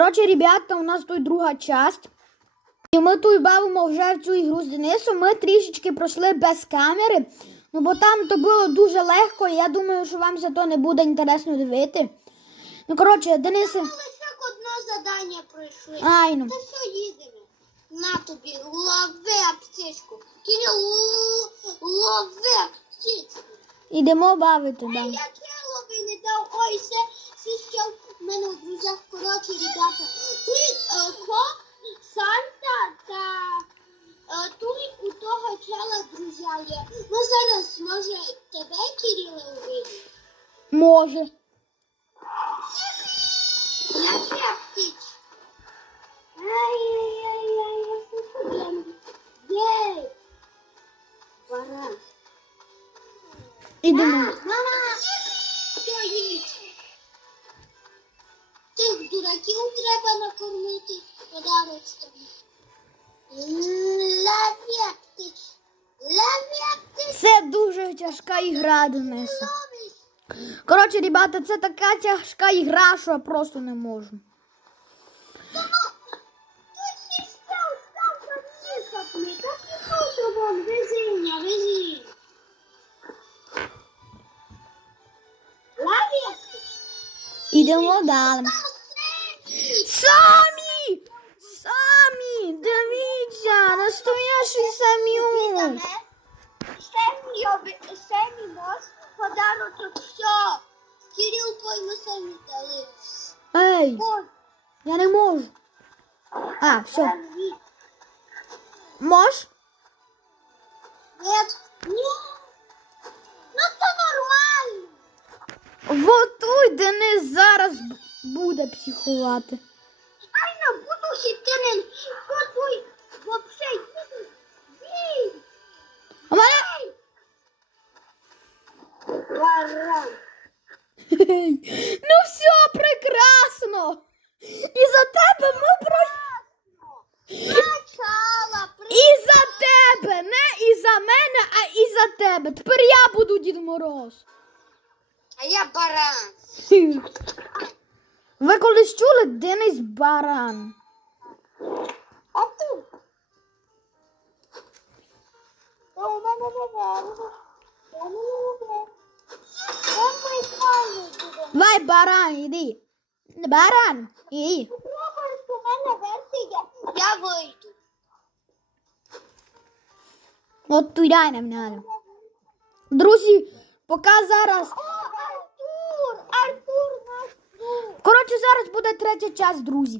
Коротше, ребята, у нас тут друга часть. І ми тут бавимо вже в цю ігру з Денисом. Ми трішечки пройшли без камери. Ну, бо там то було дуже легко, і я думаю, що вам за то не буде інтересно дивити. Ну, коротше, Денисе. Ми лише одне завдання пройшли. Ай, ну. Та все їдемо. На тобі, лови аптечку. Кирил, лови аптечку. Ідемо бавити, да. я лови не дав. Ой, це, в мене у друзях. Коротше, ребята. Тут е, ко, Санта та е, тут у того чела друзя є. Ну зараз, може, тебе, Кириле, увидить? Може. Я ще птичка. Ай-яй-яй-яй, я слышу Ей! Баран. Ідемо. Мама! Тих треба накормити подарочками. Лаві птич. Лаві. Це дуже тяжка ігра. Ловиш. Коротше, ребята, це така тяжка ігра, що я просто не можу. Ти ще самюк! Самі, оби- самі нос, подарочок, все. Кирил, твой самі дали. Ей, Ой, я не можу. А, все. Мож? Нет. Нет. Ну це нормально. Вот тут Денис зараз б- буде психувати. Ай, на буду хитрин. Ну все, прекрасно! І за тебе ми про... І за тебе! Не і за мене, а і за тебе. Тепер я буду Дід Мороз. А я баран. Ви колись чули Денис Баран? Давай, баран, іди. Баран, іди. Я вийду. От туди нам надо. Друзі, поки зараз. Артур! Артур. Коротше, зараз буде третя час, друзі.